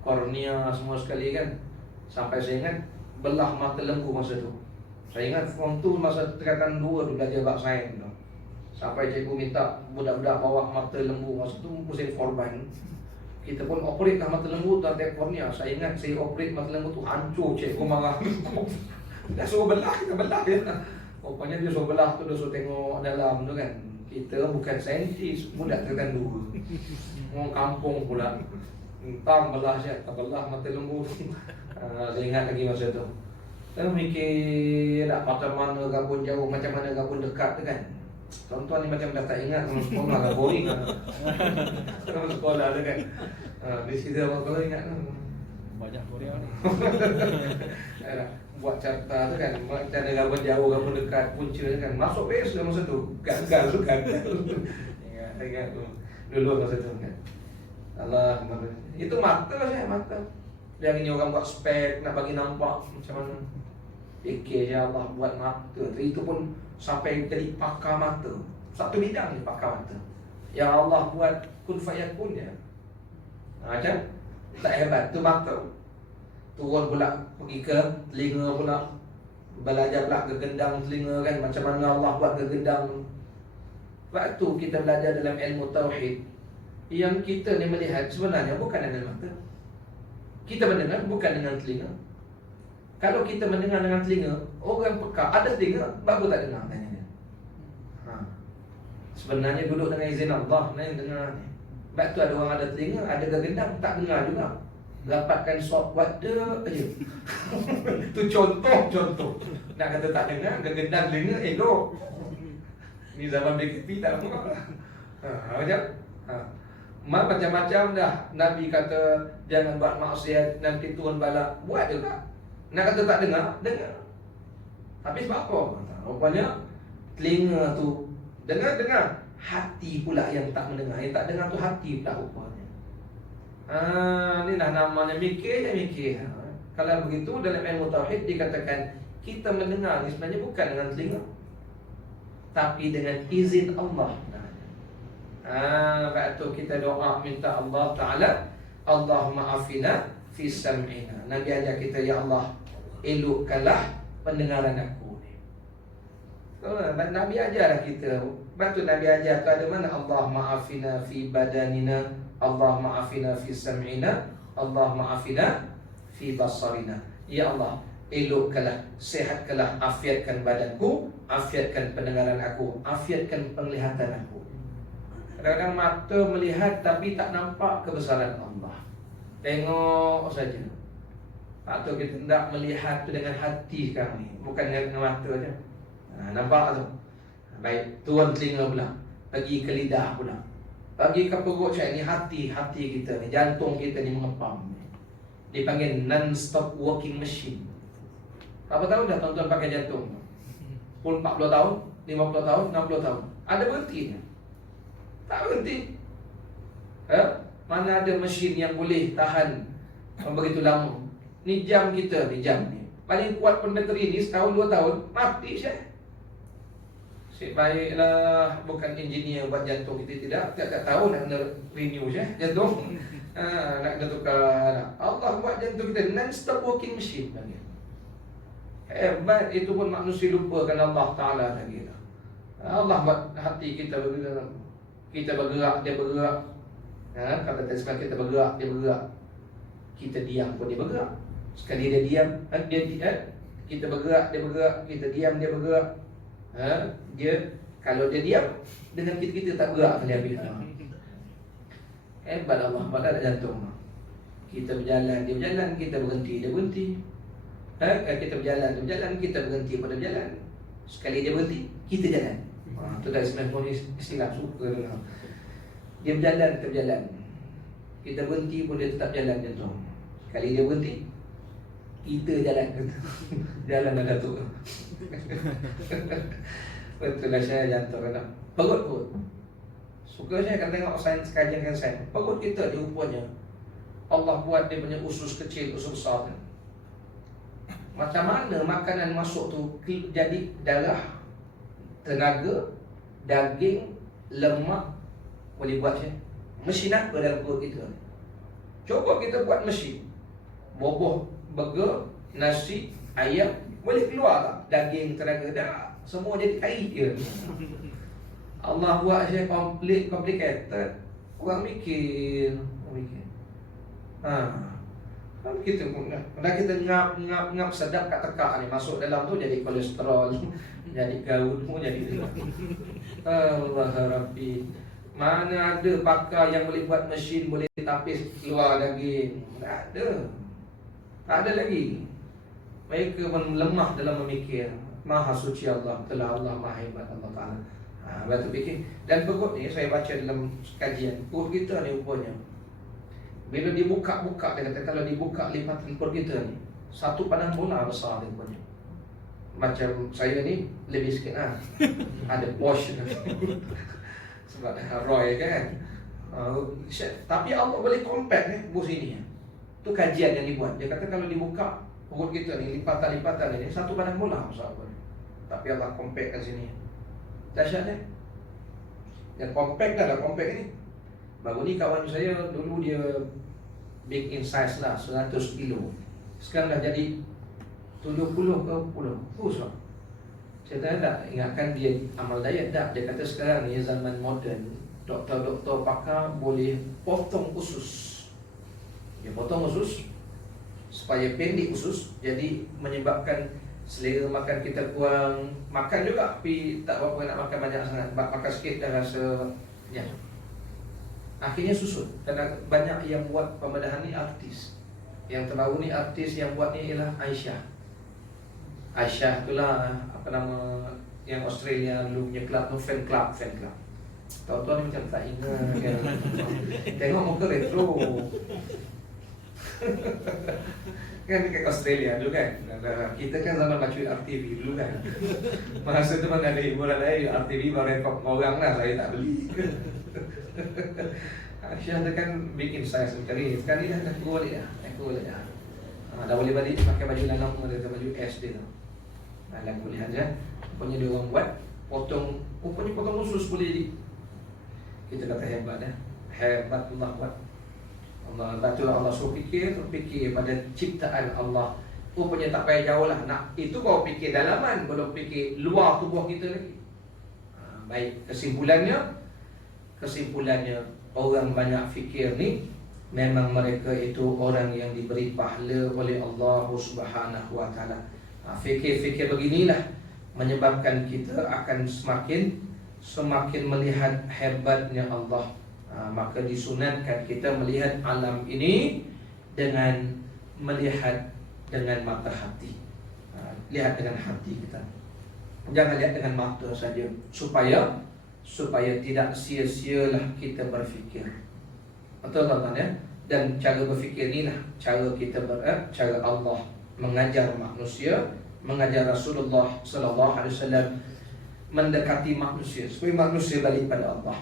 kornea semua sekali kan. Sampai saya ingat belah mata lembu masa tu. Saya ingat form 2 masa tingkatan 2 tu belajar bab sains tu. Sampai cikgu minta budak-budak bawa mata lembu masa tu musim korban. Kita pun operate lah mata lembu dan tekornya. Saya ingat saya operate mata lembu tu hancur, cikgu marah. Dah suruh belah, kita belah ya. Rupanya dia suruh belah tu, dia suruh tengok dalam tu kan. Kita bukan saintis, budak tergandu. Orang kampung pula. Entang belah saya, tak belah mata lembu. Saya ingat lagi masa tu. Saya mikir nak macam mana gabung jauh, macam mana gabung dekat tu kan. Tuan-tuan ni macam dah tak ingat sama sekolah lah, boring lah. Sama sekolah tu kan. Di situ orang kalau ingat tu. Banyak Korea ni. Buat carta tu kan, macam mana gabung jauh, gabung dekat, punca tu kan. Masuk base dah masa tu. Gagal tu kan. Ingat tu. Dulu masa tu kan. Allah, itu mata saya, mata. Yang ini orang buat spek, nak bagi nampak macam mana. Fikir je Allah buat mata. Itu pun sampai jadi pakar mata. Satu bidang ni pakar mata. Yang Allah buat kun fayakun je. Macam tak hebat tu mata. Turun pula pergi ke telinga pula. Belajar pula gegendang telinga kan. Macam mana Allah buat gegendang. Waktu kita belajar dalam ilmu tauhid, yang kita ni melihat sebenarnya bukan dengan mata. Kita mendengar bukan dengan telinga. Kalau kita mendengar dengan telinga, orang peka ada telinga, baru tak dengar tanya dia. Sebenarnya duduk dengan izin Allah, yang dengar ni. Sebab tu ada orang ada telinga, ada gegendang, tak dengar juga. Dapatkan suap wadah aja. Tu contoh. Nak kata tak dengar, gegendang telinga, elok. Ni zaman BKP tak apa. Macam macam-macam dah. Nabi kata jangan buat maksiat, nanti Tuhan balak. Buat juga. Nak kata tak dengar, dengar. Habis sebab apa? Rupanya telinga tu dengar. Hati pula yang tak mendengar. Yang tak dengar tu hati pula rupanya. Ni dah namanya mikir. Kalau begitu dalam ilmu tauhid dikatakan kita mendengar ni sebenarnya bukan dengan telinga, tapi dengan izin Allah. Lepas tu kita doa minta Allah Ta'ala, Allahumma afina fi sam'ina. Nabi ajar kita, ya Allah, elokkanlah pendengaran aku ni. Nabi ajar kita. Lepas tu Nabi ajar tu ada mana? Allahumma afina fi badanina, Allahumma afina fi sam'ina, Allahumma afina fi basarina. Ya Allah, elokkanlah, sehatkanlah, afiatkan badanku, afiatkan pendengaran aku, afiatkan penglihatan aku. Kadang-kadang mata melihat tapi tak nampak kebesaran Allah. Tengok saja. Atau kita hendak melihat tu dengan hati sekarang ni, bukan dengan mata je. Nampak tu. Baik, tuan telinga pula, pergi ke lidah pula, pergi ke perut saya ni, hati kita ni, jantung kita ni mengepam. Dipanggil non-stop working machine. Berapa tahun dah tuan-tuan pakai jantung? Pun 40 tahun, 50 tahun, 60 tahun. Ada berhentinya? Tak berhenti. Mana ada mesin yang boleh tahan begitu lama. Ni jam kita, ni jam ni paling kuat pun bateri ni setahun 2 tahun mati saya. Baiklah, bukan engineer buat jantung kita, tidak. Tiap-tiap tahun nak kena renew je jantung. Nak kena tukar. Allah buat jantung kita non-stop working machine. Hebat. Itu pun manusia lupakan Allah Ta'ala lagi. Allah buat hati kita bergerak. Kita bergerak, dia bergerak. Kata tadi kita bergerak, dia bergerak. Kita diam pun dia bergerak. Sekali dia diam, kita bergerak, dia bergerak. Kita diam, dia bergerak. Dia, kalau dia diam, dengan kita tak bergerak kali habis. Hebat Allah, pada jantung. Kita berjalan, dia berjalan. Kita berhenti, dia berhenti. Kita berjalan, dia berjalan. Kita berhenti pada berjalan. Sekali dia berhenti, kita jalan. Itu dari sebenarnya istilah suka dengar. Dia berjalan, kita berjalan. Kita berhenti pun dia tetap jalan jantung. Sekali dia berhenti, kita jalan. Jalan dah datuk. Betul lah saya jantung kan. Perut. Suka saya akan tengok sains, kajian sains. Perut kita dia rupanya Allah buat dia punya usus kecil, usus besar. Macam mana makanan masuk tu jadi darah, tenaga, daging, lemak. Boleh buat je. Mesin apa dalam perut kita? Cuba kita buat mesin. Boboh, burger, nasi, ayam, boleh keluar tak? Daging, tenaga, dah. Semua jadi air je. Allah buat je complicated. Orang mikir. Kan kita dah kita ngap sedap kat tekak ni, masuk dalam tu jadi kolesterol, jadi gaut, jadi Allah Rabbi. Mana ada pakar yang boleh buat mesin boleh tapis keluar daging? Tak ada. Tak ada lagi. Mereka pun lemah dalam memikir. Maha suci Allah, telah Allah maha hebat Allah Ta'ala. Batu fikir. Dan perut ni saya baca dalam kajian, perut kita ni rupanya bila dibuka-buka, dia kata kalau dibuka lipatan perut kita ni, satu padang bola besar dia rupanya. Macam saya ni lebih sikit lah. Ada portion. Sebab dah Roy kan. Tapi Allah boleh compact ni bus ini. Tu kajian yang dibuat. Dia kata kalau dibuka perut kita ni, lipatan-lipatan ni, satu padang bola besar rupanya. Tapi Allah compact kat sini. Dahsyat kan? Dan compact dah compact ni. Baru ni kawan saya dulu dia big in size lah, 100 kilo. Sekarang dah jadi 70 ke 10. Susah. Saya tak ingatkan dia amal diet tak. Dia kata sekarang ni zaman moden, doktor-doktor pakar boleh potong usus. Dia potong usus supaya pendek usus, jadi menyebabkan selera makan kita kurang. Makan juga tapi tak berapa nak makan banyak sangat. Makan sikit dah rasa ya. Akhirnya susut. Karena banyak yang buat pembedahan ni artis. Yang terbaru ni artis yang buat ni ialah Aisyah. Aisyah itulah apa nama yang Australia dulu punya club tu, fan club. Tahu-tahu ni macam tak ingat kan. Tengok muka retro. Kan dekat Australia dulu kan. Kita kan zaman baca RTV dulu kan. Masa tu mana ada hiburan lain, RTV baru rekod orang lah, saya tak beli. Aisyah tu kan bikin saya sekali. Sekali dah keluar balik dah. Dah boleh balik pakai baju dalam, ada baju S dia tu. Dalam boleh aja. Pokoknya dia orang buat potong usus boleh. Kita kata hebat dah. Hebat Allah buat. Allah betul Allah suruh fikir pada ciptaan Allah. Rupanya tak payah jauh lah. Nak itu baru fikir dalaman, belum fikir luar tubuh kita lagi. Baik, kesimpulannya orang banyak fikir ni memang mereka itu orang yang diberi pahala oleh Allah Subhanahu wa taala. Fikir-fikir beginilah menyebabkan kita akan semakin melihat hebatnya Allah. Maka disunatkan kita melihat alam ini dengan melihat dengan mata hati. Lihat dengan hati kita. Jangan lihat dengan mata saja, supaya tidak sia-sialah kita berfikir. Betul tak ya? Dan cara berfikir inilah cara kita cara Allah mengajar manusia, mengajar Rasulullah sallallahu alaihi wasallam mendekati manusia supaya manusia balik pada Allah.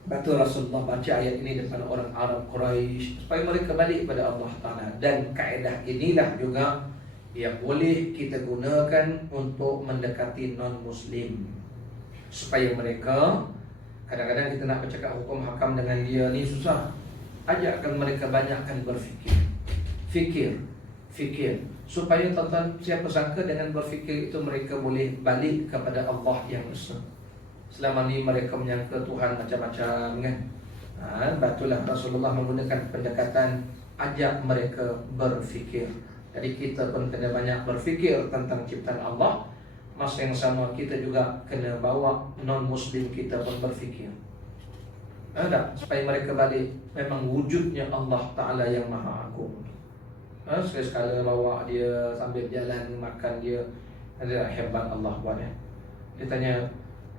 Betul Rasulullah baca ayat ini depan orang Arab Quraisy supaya mereka balik pada Allah Ta'ala. Dan kaedah inilah juga yang boleh kita gunakan untuk mendekati non-Muslim, supaya mereka, kadang-kadang kita nak bercakap hukum hakam dengan dia ni susah. Ajakkan mereka banyakkan berfikir. Fikir supaya tuan-tuan, siapa sangka dengan berfikir itu mereka boleh balik kepada Allah yang Esa. Selama ni mereka menyangka Tuhan macam-macam kan. Batulah Rasulullah menggunakan pendekatan ajak mereka berfikir. Jadi kita pun kena banyak berfikir tentang ciptaan Allah. Masa yang sama kita juga kena bawa non-Muslim kita pun berfikir. Supaya mereka balik memang wujudnya Allah Ta'ala yang Maha Agung. Sekali-sekala bawa dia sambil jalan makan dia, ada hebat Allah buat ya. Dia tanya,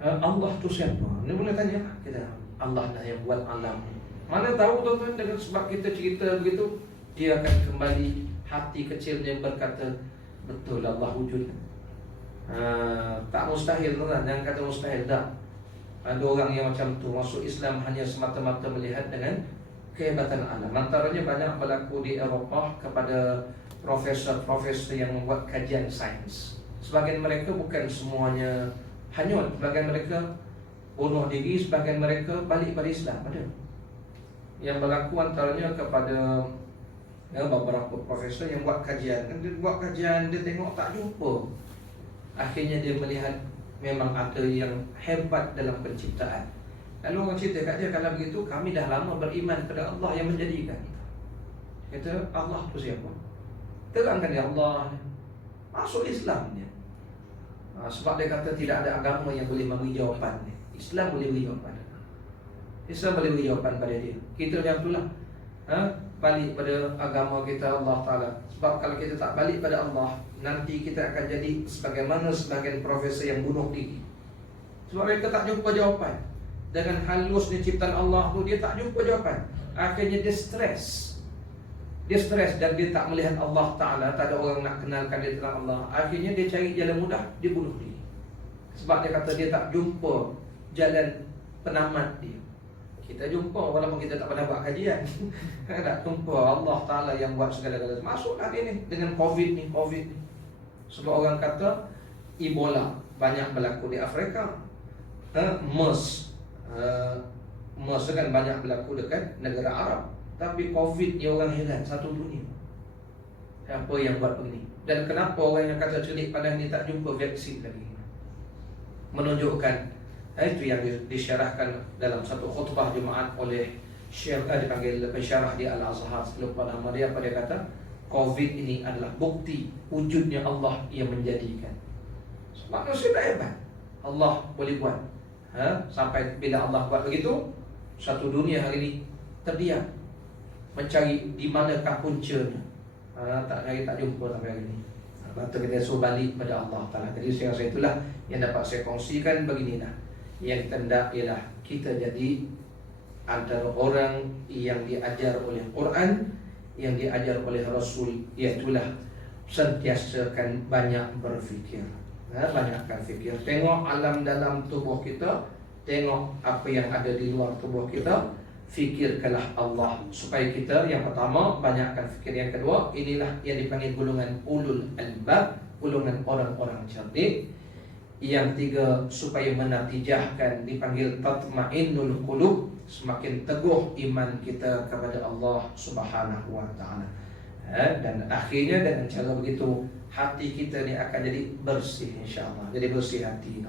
Allah tu siapa? Ni boleh tanya kita. Allah lah yang buat alam. Mana tahu tuan-tuan, dengan sebab kita cerita begitu, dia akan kembali hati kecilnya berkata, betul Allah wujud. Tak mustahil tuan-tuan, jangan kata mustahil, tak. Ada orang yang macam tu masuk Islam hanya semata-mata melihat dengan kehebatan alam. Antaranya banyak berlaku di Eropah kepada profesor-profesor yang membuat kajian sains. Sebagian mereka bukan semuanya hanyut, sebagian mereka bunuh diri, sebagian mereka balik pada Islam. Ada yang berlaku antaranya kepada beberapa profesor yang buat kajian. Dia buat kajian, dia tengok tak jumpa. Akhirnya dia melihat memang ada yang hebat dalam penciptaan. Lalu orang cerita kat dia, kalau begitu kami dah lama beriman kepada Allah yang menjadikan. Kata Allah tu siapa? Terangkan dia Allah. Masuk Islam dia. Sebab dia kata tidak ada agama yang boleh memberi jawapan dia. Islam boleh beri jawapan. Islam boleh beri jawapan pada dia. Kita macam itulah. Balik pada agama kita Allah Ta'ala. Sebab kalau kita tak balik pada Allah, nanti kita akan jadi sebagaimana sebagian profesor yang bunuh diri. Sebab mereka tak jumpa jawapan. Dengan halusnya ciptaan Allah tu, dia tak jumpa jawapan. Akhirnya dia stres. Dia stres dan dia tak melihat Allah Ta'ala. Tak ada orang nak kenalkan dia tentang Allah. Akhirnya dia cari jalan mudah, dia bunuh diri. Sebab dia kata dia tak jumpa jalan penamat dia. Kita jumpa walaupun kita tak pernah buat kajian. Tak jumpa Allah Ta'ala yang buat segala-galanya. Masuklah dia ni dengan Covid ni. Sebab orang kata Ebola banyak berlaku di Afrika. MERS kan banyak berlaku dekat negara Arab. Tapi Covid ni orang heran satu dunia. Apa yang buat begini? Dan kenapa orang yang kata cerdik pandai ni tak jumpa vaksin lagi? Menunjukkan itu yang disyarahkan dalam satu khutbah Jumaat oleh Syekh, dipanggil pensyarah di Al-Azhar, lupa nama dia, apa dia kata? Covid ini adalah bukti wujudnya Allah yang menjadikan. Manusia tak hebat, Allah boleh buat. Sampai bila Allah buat begitu, satu dunia hari ini terdiam, mencari di manakah puncanya. Tak jumpa sampai hari ini. Maka kita suruh balik pada Allah Ta'ala. Jadi saya rasa itulah yang dapat saya kongsikan beginilah. Yang kita hendak ialah kita jadi antara orang yang diajar oleh Quran, yang diajar oleh Rasul, iaitulah sentiasakan banyak berfikir. Banyakkan fikir. Tengok alam dalam tubuh kita, tengok apa yang ada di luar tubuh kita, fikirkanlah Allah. Supaya kita, yang pertama, banyakkan fikir. Yang kedua, inilah yang dipanggil golongan ulul albab, golongan orang-orang cerdik. Yang tiga, supaya menatijahkan, dipanggil tatma'innul qulub, semakin teguh iman kita kepada Allah Subhanahu wa Ta'ala. Dan akhirnya dengan cara begitu, hati kita ni akan jadi bersih, insya-Allah. Jadi bersih hati.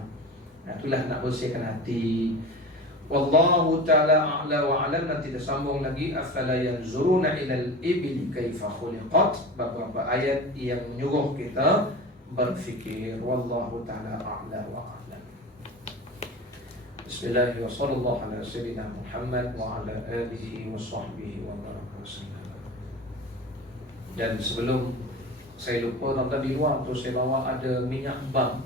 Itulah nak bersihkan hati. Wallahu ta'ala a'la wa a'lam. Nanti kita sambung lagi. Afala yanzuruna ilal ibili kaifa khuliqat. Beberapa ayat yang menyuruh kita berfikir. Wallahu ta'ala a'la wa a'lam. Bismillahirrahmanirrahim. Sallallahu ala sayyidina Muhammad wa ala alihi wa sahbihi wa barakatuh. Dan sebelum saya lupa, tuan-tuan, di luar tu saya bawa ada minyak bam.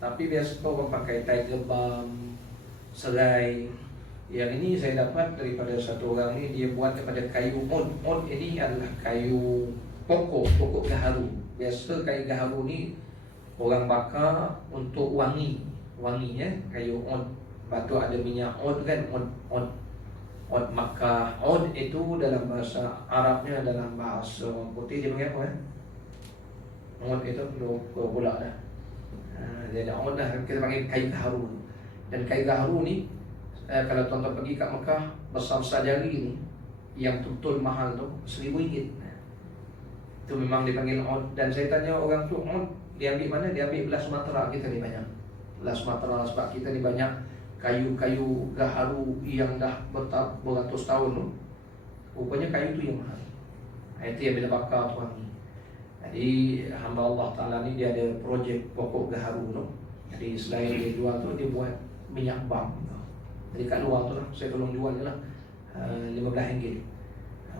Tapi biasa orang pakai tiger balm, serai. Yang ini saya dapat daripada satu orang ni, dia buat daripada kayu on. On ini adalah kayu pokok gaharu. Biasa kayu gaharu ni orang bakar untuk wangi ya, kayu on. Batu ada minyak on kan, on Makkah. On itu dalam bahasa Arabnya, dalam bahasa orang putih dia panggil apa? On itu pula dah. Jadi on dah kita panggil kayu gaharu. Dan kayu gaharu ni kalau tuan-tuan pergi kat Mekah, besar-besar jari ni yang betul mahal tu RM1,000. Itu memang dipanggil on. Dan saya tanya orang tu, on dia ambil mana? Dia ambil belah Sumatera kita ni banyak. Belah Sumatera, sebab kita ni banyak kayu-kayu gaharu yang dah beratus tahun tu. Rupanya kayu tu yang mahal. Itu yang bila bakar tu wangi. Jadi hamba Allah Ta'ala ni dia ada projek pokok gaharu tu. Jadi selain dia jual tu, dia buat minyak bam tu. Jadi kat luar tu lah, saya tolong jual je lah, RM15.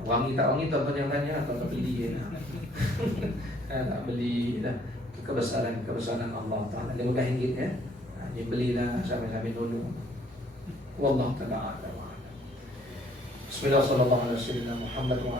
Wangi tak wangi tuan-tuan yang tanya, tuan-tuan beli je lah. Tak beli dah. Kebesaran Allah Ta'ala. RM15 ya. Dia belilah sambil-sambil dulu. Wallahu ta'ala a'lam. Bismillahirrahmanirrahim. Muhammad wa